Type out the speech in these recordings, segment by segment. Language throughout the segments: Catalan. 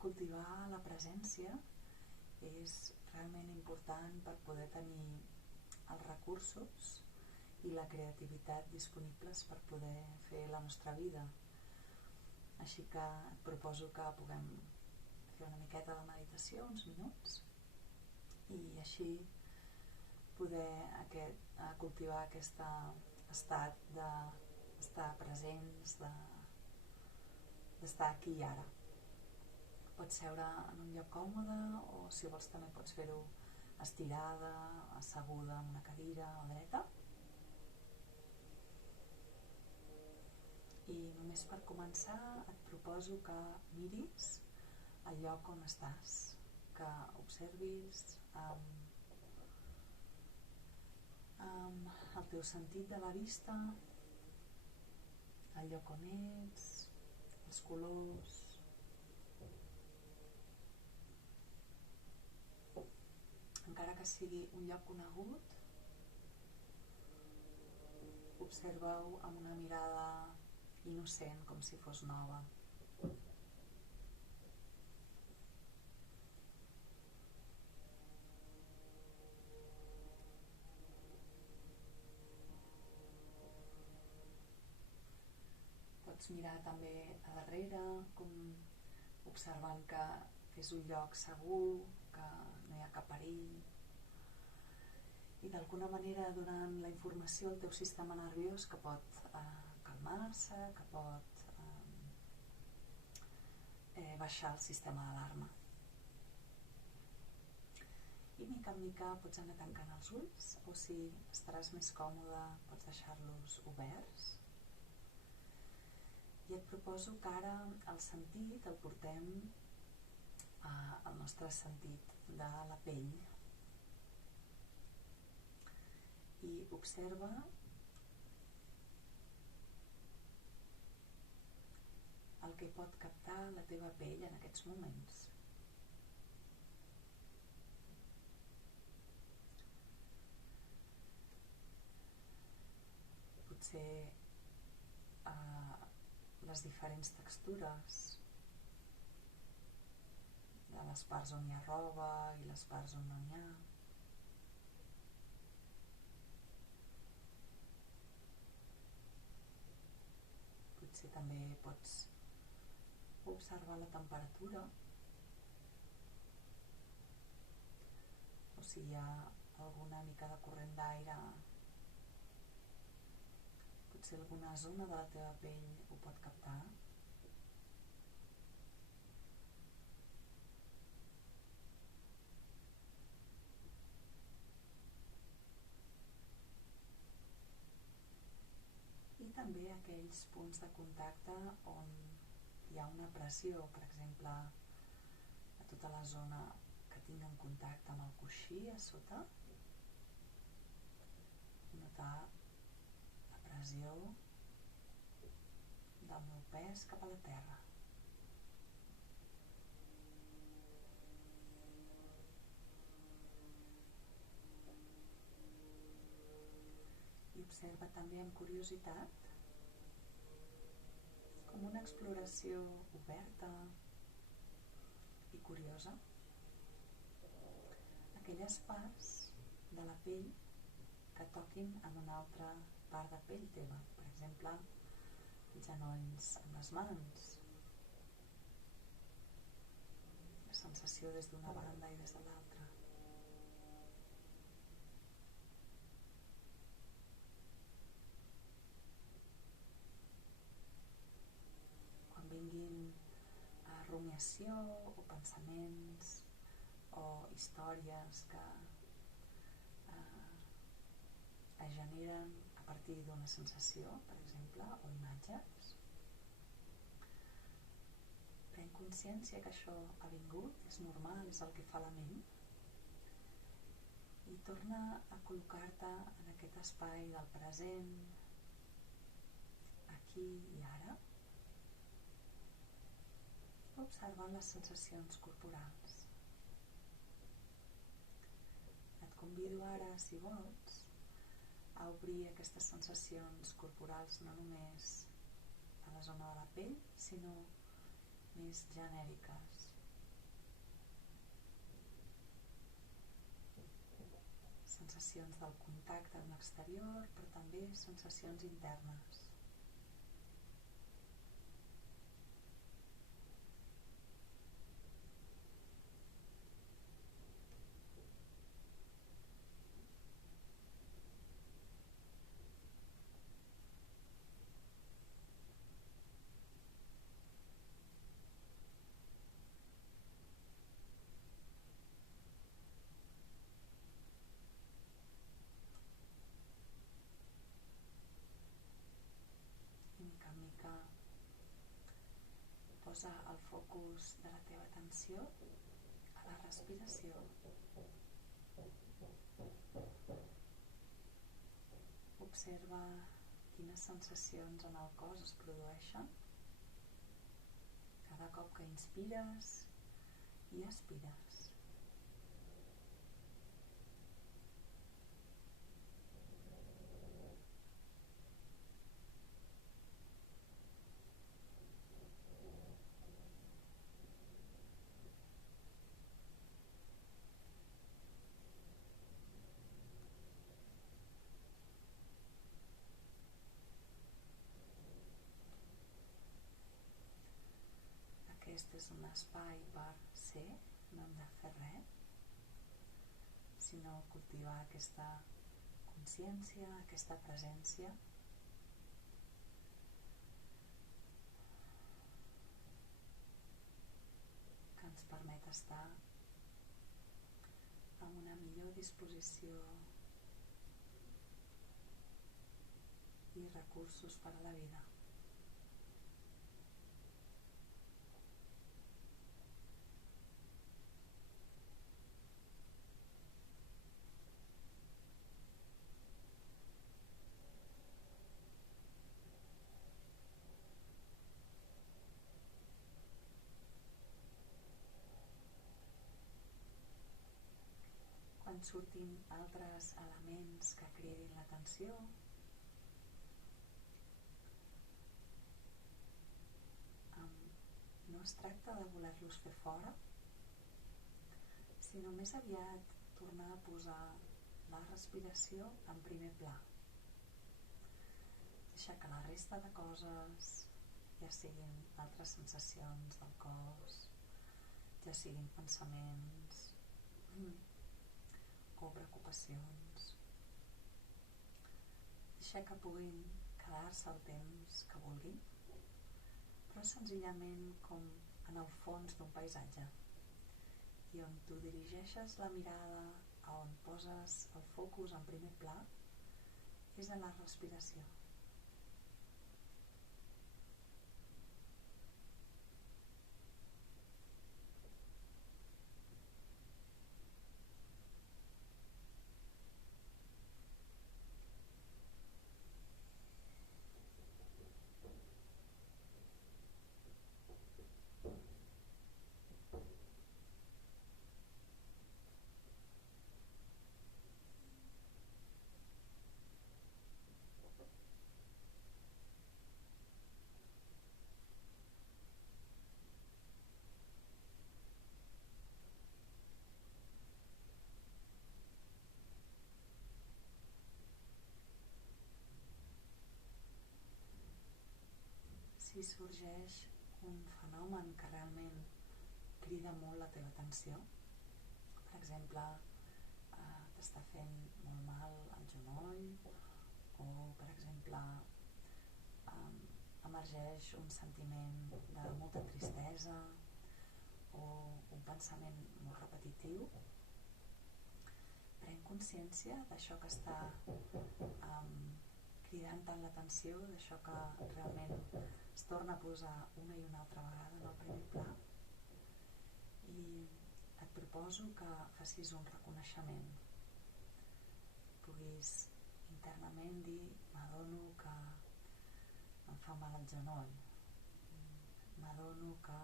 Cultivar la presència és realment important per poder tenir els recursos i la creativitat disponibles per poder fer la nostra vida. Així que et proposo que puguem fer una miqueta de meditació, uns minuts, i així poder cultivar aquest estat d'estar presents, d'estar aquí i ara. Pots seure en un lloc còmode o, si vols, també pots fer-ho estirada, asseguda en una cadira o dreta. I només per començar et proposo que miris el lloc on estàs, que observis amb el teu sentit de la vista el lloc on ets, els colors. Encara que sigui un lloc conegut, observa-ho amb una mirada innocent, com si fos nova. Pots mirar també a darrere, observant que és un lloc segur, que no hi ha cap perill, i d'alguna manera donant la informació al teu sistema nerviós que pot calmar-se, que pot baixar el sistema d'alarma. I mica en mica pots anar tancant els ulls, o si estaràs més còmode pots deixar-los oberts. I et proposo que ara el sentit el portem al nostre sentit de la pell. I observa el que pot captar la teva pell en aquests moments. Potser les diferents textures de les parts on hi ha roba i les parts on no n'hi ha. Potser també pots observar la temperatura, o si hi ha alguna mica de corrent d'aire. Potser alguna zona de la teva pell ho pot captar. I també aquells punts de contacte on hi ha una pressió, per exemple, a tota la zona que tinc en contacte amb el coixí a sota. Notar la pressió del meu pes cap a la terra. I observa també amb curiositat, com una exploració oberta i curiosa, aquelles parts de la pell que toquin en una altra part de pell teva, per exemple, els genolls amb les mans, la sensació des d'una banda i des de l'altra. Quan vinguin rumiació o pensaments o històries que es generen a partir d'una sensació, per exemple, o imatges. Pren consciència que això ha vingut, és normal, és el que fa la ment, i torna a col·locar-te en aquest espai del present, aquí i ara, observant les sensacions corporals. Et convido ara, si vols, a obrir aquestes sensacions corporals no només a la zona de la pell, sinó més genèriques. Sensacions del contacte amb l'exterior, però també sensacions internes. Mica en mica posa el focus de la teva atenció a la respiració. Observa quines sensacions en el cos es produeixen cada cop que inspires i expires. Aquest és un espai per ser, no hem de fer res, sinó cultivar aquesta consciència, aquesta presència. Que ens permet estar amb una millor disposició i recursos per a la vida. Quan surtin altres elements que cridin l'atenció, no es tracta de voler-los fer fora, sinó més aviat tornar a posar la respiració en primer pla. Deixar que la resta de coses, ja siguin altres sensacions del cos, ja siguin pensaments o preocupacions, deixar que puguin quedar-se el temps que vulguin, però senzillament com en el fons d'un paisatge, i on tu dirigeixes la mirada, a on poses el focus en primer pla, és en la respiració. Si sorgeix un fenomen que realment crida molt la teva atenció, per exemple, t'està fent molt mal el genoll, o per exemple emergeix un sentiment de molta tristesa o un pensament molt repetitiu, pren consciència d'això que està cridant tant l'atenció, d'això que realment es torna a posar una i una altra vegada en el primer pla, i et proposo que facis un reconeixement. Puguis internament dir: m'adono que em fa mal el genoll, m'adono que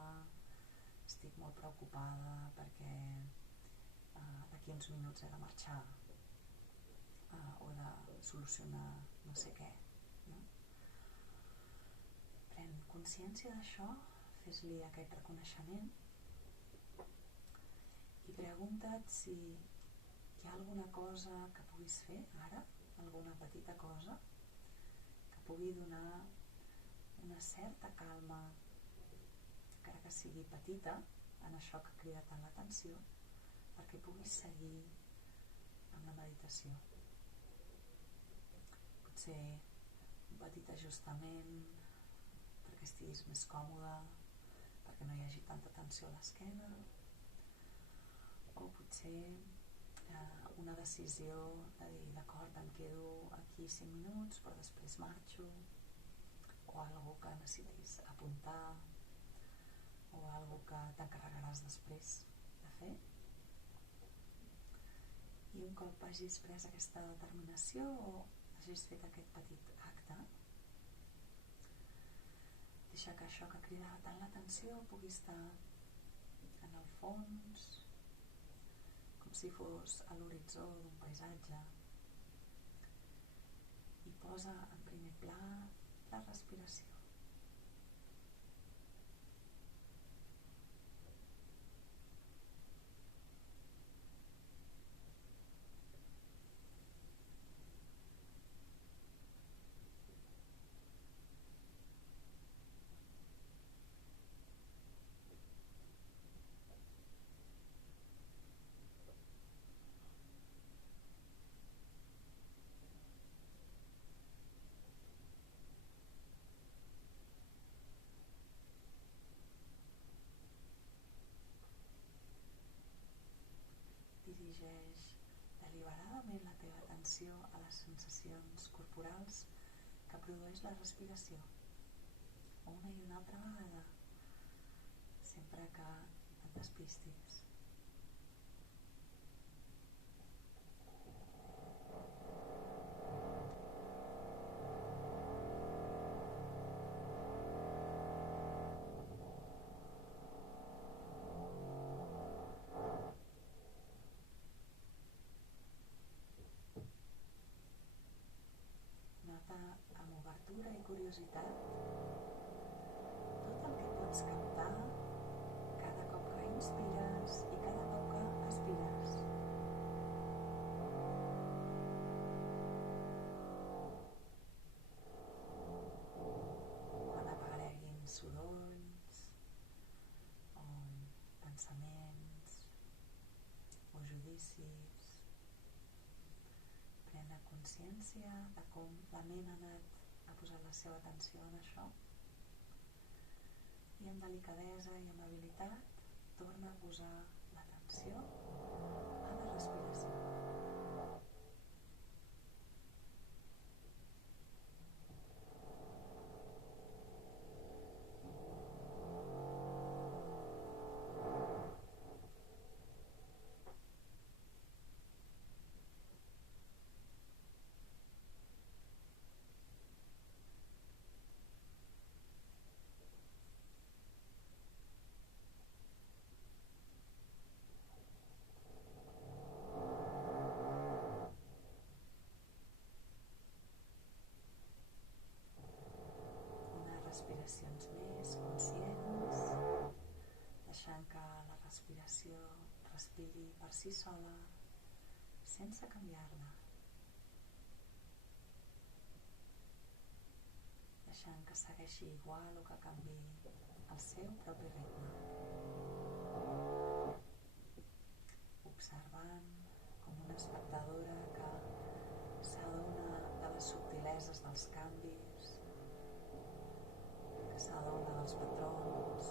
estic molt preocupada perquè d'aquí uns minuts he de marxar, o de solucionar no sé què, no? Pren consciència d'això fes-li aquest reconeixement i pregunta't si hi ha alguna cosa que puguis fer ara, alguna petita cosa que pugui donar una certa calma, encara que sigui petita, en això que crida tant l'atenció, perquè puguis seguir amb la meditació. Potser un petit ajustament perquè estiguis més còmode, perquè no hi hagi tanta tensió a l'esquena, o potser una decisió de dir, d'acord, em quedo aquí 5 minuts però després marxo, o algo que necessitis apuntar, o algo que t'encarregaràs després de fer. I un cop hagis pres aquesta determinació o hagis fet aquest petit acte, deixa que això que crida tant l'atenció pugui estar en el fons, com si fos a l'horitzó d'un paisatge, i posa en primer pla la respiració. Dirigeix deliberadament la teva atenció a les sensacions corporals que produeix la respiració, una i una altra vegada, sempre que et despistis. Nota amb obertura i curiositat tot el que pots captar cada cop que inspires i cada cop que expires. Quan apareguin sorolls o pensaments o judicis, pren consciència de com la ment ha anat a posar la seva atenció en això i amb delicadesa i amabilitat torna a posar l'atenció a la respiració. Respiracions més conscients, deixant que la respiració respiri per si sola, sense canviar-la. Deixant que segueixi igual o que canvi el seu propi ritme. Observant com una espectadora que s'adona de les subtileses dels canvis, que s'adona dels patrons,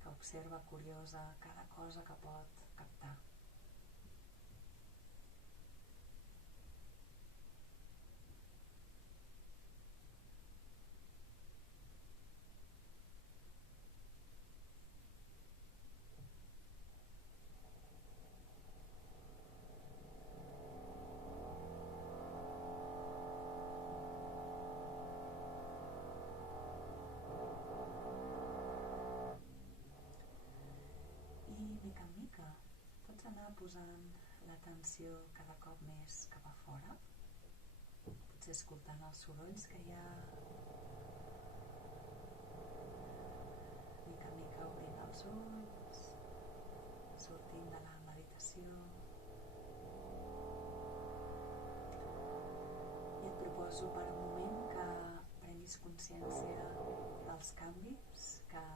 que observa curiosa cada cosa que pot captar. Mica en mica pots anar posant l'atenció cada cop més cap a fora. Pots ir escoltant els sorolls que hi ha, mica en mica obrint els ulls, sortint de la meditació. I et proposo per un moment que prenguis consciència dels canvis que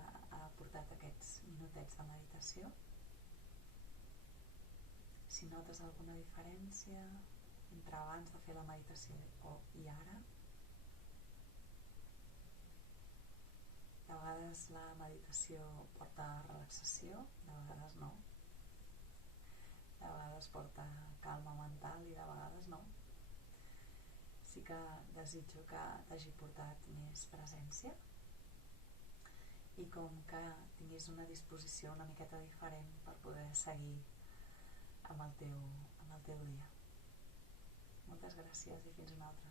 ha portat aquests minutets de meditació. Si notes alguna diferència entre abans de fer la meditació i ara. De vegades la meditació porta relaxació, de vegades no. De vegades porta calma mental i de vegades no. Sí que desitjo que t'hagi portat més presència i com que tinguis una disposició una miqueta diferent per poder seguir amb el teu dia. Moltes gràcies i fins una altra.